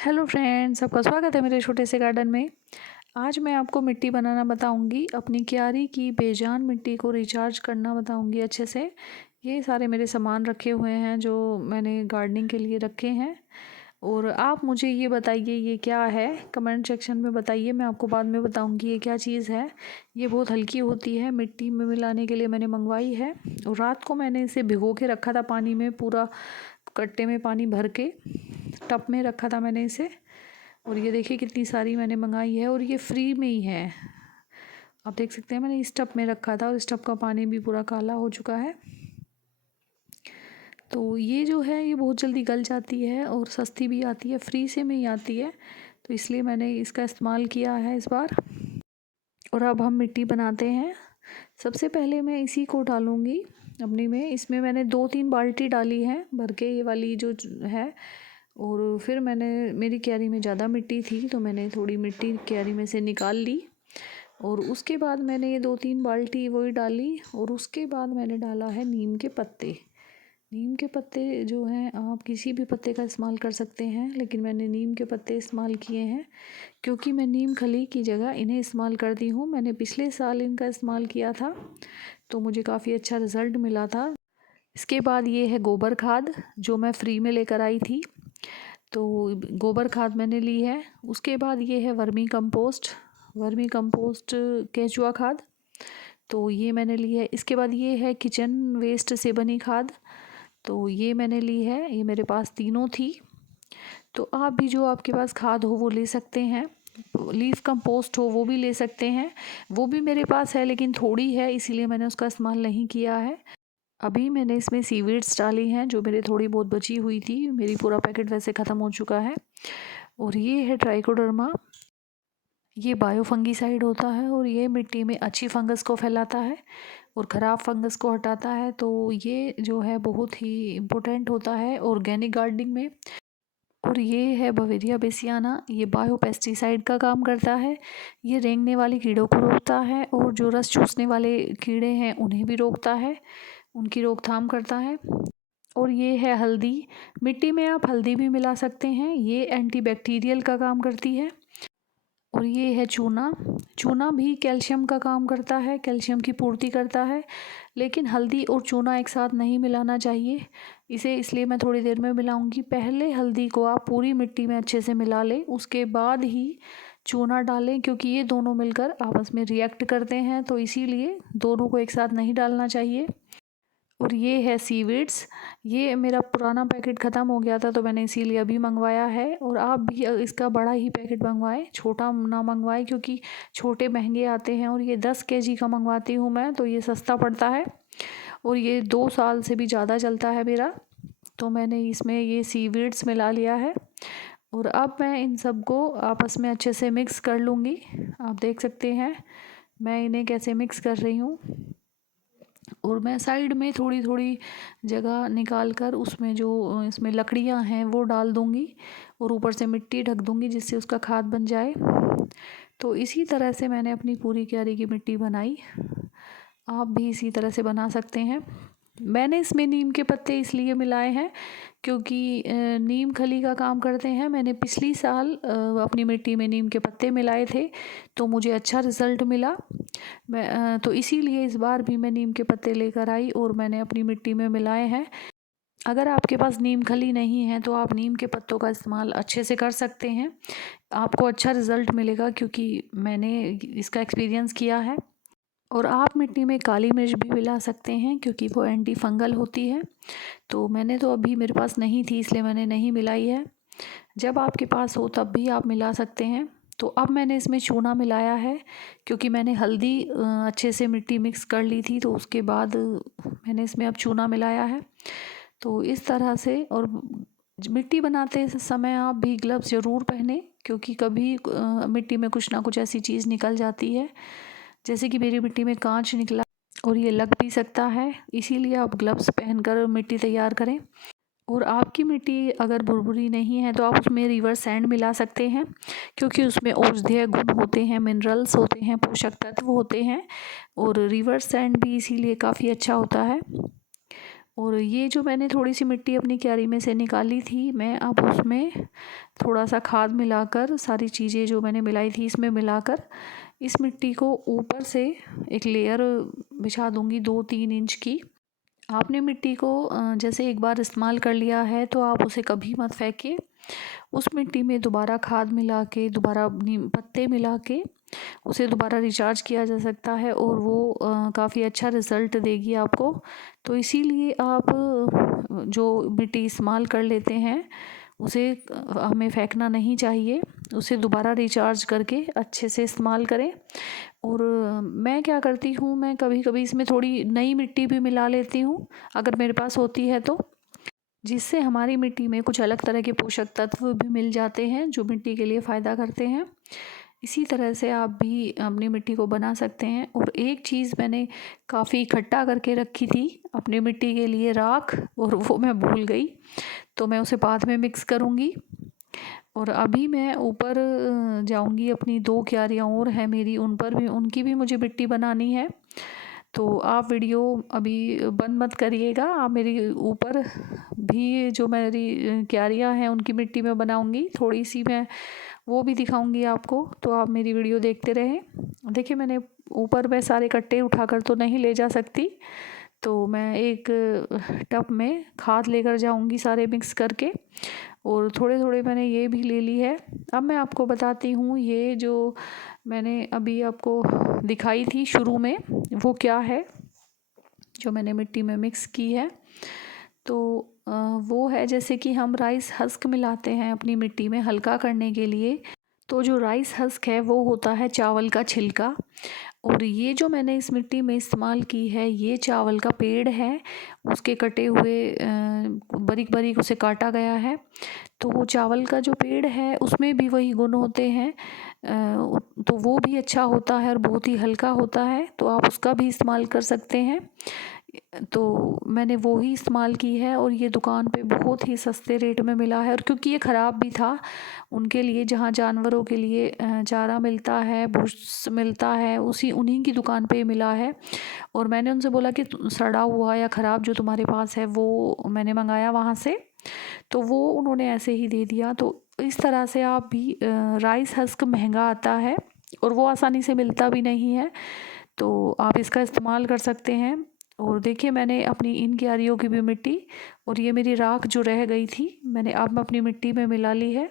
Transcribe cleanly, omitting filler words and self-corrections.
Hello friends, आपका स्वागत है मेरे छोटे से गार्डन में। आज मैं आपको मिट्टी बनाना बताऊंगी। अपनी क्यारी की बेजान मिट्टी को रिचार्ज करना बताऊंगी अच्छे से। ये सारे मेरे सामान रखे हुए हैं जो मैंने गार्डनिंग के लिए रखे हैं। और आप मुझे ये बताइए ये क्या है, कमेंट सेक्शन में बताइए। मैं आपको बाद में बताऊंगी ये क्या चीज़ है। ये बहुत हल्की होती है, मिट्टी में मिलाने के लिए मैंने मंगवाई है। और रात को मैंने इसे भिगो के रखा था पानी में, पूरा कट्टे में पानी भर के टब में रखा था मैंने इसे। और ये देखिए कितनी सारी मैंने मंगाई है और ये फ्री में ही है। आप देख सकते हैं मैंने इस टब में रखा था और इस टब का पानी भी पूरा काला हो चुका है। तो ये जो है ये बहुत जल्दी गल जाती है और सस्ती भी आती है, फ्री से में ही आती है। तो इसलिए मैंने इसका इस्तेमाल किया है इस बार। और अब हम मिट्टी बनाते हैं। सबसे पहले मैं इसी को डालूँगी अपनी में। इसमें मैंने 2-3 बाल्टी डाली है भर के, ये वाली जो है। और फिर मैंने, मेरी क्यारी में ज़्यादा मिट्टी थी तो मैंने थोड़ी मिट्टी क्यारी में से निकाल ली। और उसके बाद मैंने ये 2-3 बाल्टी वही डाली। और उसके बाद मैंने डाला है नीम के पत्ते। नीम के पत्ते जो हैं, आप किसी भी पत्ते का इस्तेमाल कर सकते हैं, लेकिन मैंने नीम के पत्ते इस्तेमाल किए हैं क्योंकि मैं नीम खली की जगह इन्हें इस्तेमाल करती हूँ। मैंने पिछले साल इनका इस्तेमाल किया था तो मुझे काफ़ी अच्छा रिज़ल्ट मिला था। इसके बाद ये है गोबर खाद जो मैं फ्री में लेकर आई थी, तो गोबर खाद मैंने ली है। उसके बाद ये है वर्मी कंपोस्ट, वर्मी कंपोस्ट केंचुआ खाद, तो ये मैंने ली है। इसके बाद ये है किचन वेस्ट से बनी खाद, तो ये मैंने ली है। ये मेरे पास तीनों थी। तो आप भी जो आपके पास खाद हो वो ले सकते हैं। लीफ कंपोस्ट हो वो भी ले सकते हैं। वो भी मेरे पास है लेकिन थोड़ी है, इसीलिए मैंने उसका इस्तेमाल नहीं किया है। अभी मैंने इसमें सीवीड्स डाली हैं जो मेरे थोड़ी बहुत बची हुई थी। मेरी पूरा पैकेट वैसे ख़त्म हो चुका है। और ये है ट्राइकोडर्मा। ये बायो फंगीसाइड होता है और ये मिट्टी में अच्छी फंगस को फैलाता है और ख़राब फंगस को हटाता है। तो ये जो है बहुत ही इम्पोर्टेंट होता है ऑर्गेनिक गार्डनिंग में। और ये है बवेरिया बेसियाना। ये बायो पेस्टिसाइड का काम करता है। ये रेंगने वाले कीड़ों को रोकता है और जो रस चूसने वाले कीड़े हैं उन्हें भी रोकता है, उनकी रोकथाम करता है। और ये है हल्दी। मिट्टी में आप हल्दी भी मिला सकते हैं, ये एंटीबैक्टीरियल का काम करती है। और ये है चूना। चूना भी कैल्शियम का काम करता है, कैल्शियम की पूर्ति करता है। लेकिन हल्दी और चूना एक साथ नहीं मिलाना चाहिए इसे, इसलिए मैं थोड़ी देर में मिलाऊंगी। पहले हल्दी को आप पूरी मिट्टी में अच्छे से मिला लें, उसके बाद ही चूना डालें, क्योंकि ये दोनों मिलकर आपस में रिएक्ट करते हैं, तो इसीलिए दोनों को एक साथ नहीं डालना चाहिए। और ये है सीवीड्स। ये मेरा पुराना पैकेट ख़त्म हो गया था तो मैंने इसीलिए अभी मंगवाया है। और आप भी इसका बड़ा ही पैकेट मंगवाएं, छोटा ना मंगवाएं, क्योंकि छोटे महंगे आते हैं। और ये 10 केजी का मंगवाती हूँ मैं, तो ये सस्ता पड़ता है और ये 2 साल से भी ज़्यादा चलता है मेरा। तो मैंने इसमें ये सीवीड्स मिला लिया है। और अब मैं इन सबको आपस में अच्छे से मिक्स कर लूँगी। आप देख सकते हैं मैं इन्हें कैसे मिक्स कर रही हूँ। और मैं साइड में थोड़ी थोड़ी जगह निकाल कर उसमें जो इसमें लकड़ियाँ हैं वो डाल दूँगी और ऊपर से मिट्टी ढक दूँगी जिससे उसका खाद बन जाए। तो इसी तरह से मैंने अपनी पूरी क्यारी की मिट्टी बनाई। आप भी इसी तरह से बना सकते हैं। मैंने इसमें नीम के पत्ते इसलिए मिलाए हैं क्योंकि नीम खली का काम करते हैं। मैंने पिछली साल अपनी मिट्टी में नीम के पत्ते मिलाए थे तो मुझे अच्छा रिज़ल्ट मिला। मैं तो इसीलिए इस बार भी मैं नीम के पत्ते लेकर आई और मैंने अपनी मिट्टी में मिलाए हैं। अगर आपके पास नीम खली नहीं है तो आप नीम के पत्तों का इस्तेमाल अच्छे से कर सकते हैं, आपको अच्छा रिज़ल्ट मिलेगा, क्योंकि मैंने इसका एक्सपीरियंस किया है। और आप मिट्टी में काली मिर्च भी मिला सकते हैं क्योंकि वो एंटी फंगल होती है। तो मैंने तो अभी मेरे पास नहीं थी इसलिए मैंने नहीं मिलाई है। जब आपके पास हो तब भी आप मिला सकते हैं। तो अब मैंने इसमें चूना मिलाया है क्योंकि मैंने हल्दी अच्छे से मिट्टी मिक्स कर ली थी, तो उसके बाद मैंने इसमें अब चूना मिलाया है। तो इस तरह से। और मिट्टी बनाते समय आप भी ग्लव्स ज़रूर पहने क्योंकि कभी मिट्टी में कुछ ना कुछ ऐसी चीज़ निकल जाती है, जैसे कि मेरी मिट्टी में कांच निकला और ये लग भी सकता है, इसीलिए आप ग्लव्स पहनकर मिट्टी तैयार करें। और आपकी मिट्टी अगर भुरभुरी नहीं है तो आप उसमें रिवर सैंड मिला सकते हैं क्योंकि उसमें औषधीय गुण होते हैं, मिनरल्स होते हैं, पोषक तत्व होते हैं। और रिवर सैंड भी इसीलिए काफ़ी अच्छा होता है। और ये जो मैंने थोड़ी सी मिट्टी अपनी क्यारी में से निकाली थी, मैं अब उसमें थोड़ा सा खाद मिलाकर, सारी चीज़ें जो मैंने मिलाई थी इसमें मिलाकर, इस मिट्टी को ऊपर से एक लेयर बिछा दूँगी 2-3 इंच की। आपने मिट्टी को जैसे एक बार इस्तेमाल कर लिया है तो आप उसे कभी मत फेंकिए। उस मिट्टी में दोबारा खाद मिला के, दोबारा नीम पत्ते मिला के उसे दोबारा रिचार्ज किया जा सकता है और वो काफ़ी अच्छा रिज़ल्ट देगी आपको। तो इसीलिए आप जो मिट्टी इस्तेमाल कर लेते हैं उसे हमें फेंकना नहीं चाहिए, उसे दोबारा रिचार्ज करके अच्छे से इस्तेमाल करें। और मैं क्या करती हूँ, मैं कभी-कभी इसमें थोड़ी नई मिट्टी भी मिला लेती हूँ, अगर मेरे पास होती है तो। जिससे हमारी मिट्टी में कुछ अलग तरह के पोषक तत्व भी मिल जाते हैं जो मिट्टी के लिए फ़ायदा करते हैं। इसी तरह से आप भी अपनी मिट्टी को बना सकते हैं। और एक चीज़ मैंने काफ़ी इकट्ठा करके रखी थी अपनी मिट्टी के लिए, राख, और वो मैं भूल गई, तो मैं उसे बाद में मिक्स करूँगी। और अभी मैं ऊपर जाऊँगी, अपनी 2 क्यारियाँ और हैं मेरी, उन पर भी, उनकी भी मुझे मिट्टी बनानी है। तो आप वीडियो अभी बंद मत करिएगा, आप मेरी ऊपर भी जो मेरी क्यारियाँ हैं उनकी मिट्टी मैं बनाऊँगी, थोड़ी सी मैं वो भी दिखाऊँगी आपको, तो आप मेरी वीडियो देखते रहें। देखिए, मैंने ऊपर मैं सारे कट्टे उठाकर तो नहीं ले जा सकती, तो मैं एक टब में खाद लेकर जाऊँगी सारे मिक्स करके, और थोड़े-थोड़े मैंने ये भी ले ली है। अब मैं आपको बताती हूँ, ये जो मैंने अभी आपको दिखाई थी शुरू में, वो क्या है जो मैंने मिट्टी में मिक्स की है। तो वो है, जैसे कि हम राइस हस्क मिलाते हैं अपनी मिट्टी में हल्का करने के लिए, तो जो राइस हस्क है वो होता है चावल का छिलका। और ये जो मैंने इस मिट्टी में इस्तेमाल की है, ये चावल का पेड़ है, उसके कटे हुए बारीक-बारीक उसे काटा गया है। तो वो चावल का जो पेड़ है उसमें भी वही गुण होते हैं, तो वो भी अच्छा होता है और बहुत ही हल्का होता है, तो आप उसका भी इस्तेमाल कर सकते हैं। तो मैंने वो ही इस्तेमाल की है, और ये दुकान पे बहुत ही सस्ते रेट में मिला है, और क्योंकि ये ख़राब भी था उनके लिए, जहाँ जानवरों के लिए चारा मिलता है, भूस मिलता है, उन्हीं की दुकान पे मिला है। और मैंने उनसे बोला कि सड़ा हुआ या ख़राब जो तुम्हारे पास है वो मैंने मंगाया वहाँ से, तो वो उन्होंने ऐसे ही दे दिया। तो इस तरह से आप भी, राइस हस्क महंगा आता है और वो आसानी से मिलता भी नहीं है, तो आप इसका इस्तेमाल कर सकते हैं। और देखिए, मैंने अपनी इन क्यारियों की भी मिट्टी, और ये मेरी राख जो रह गई थी, मैंने अब अपनी मिट्टी में मिला ली है।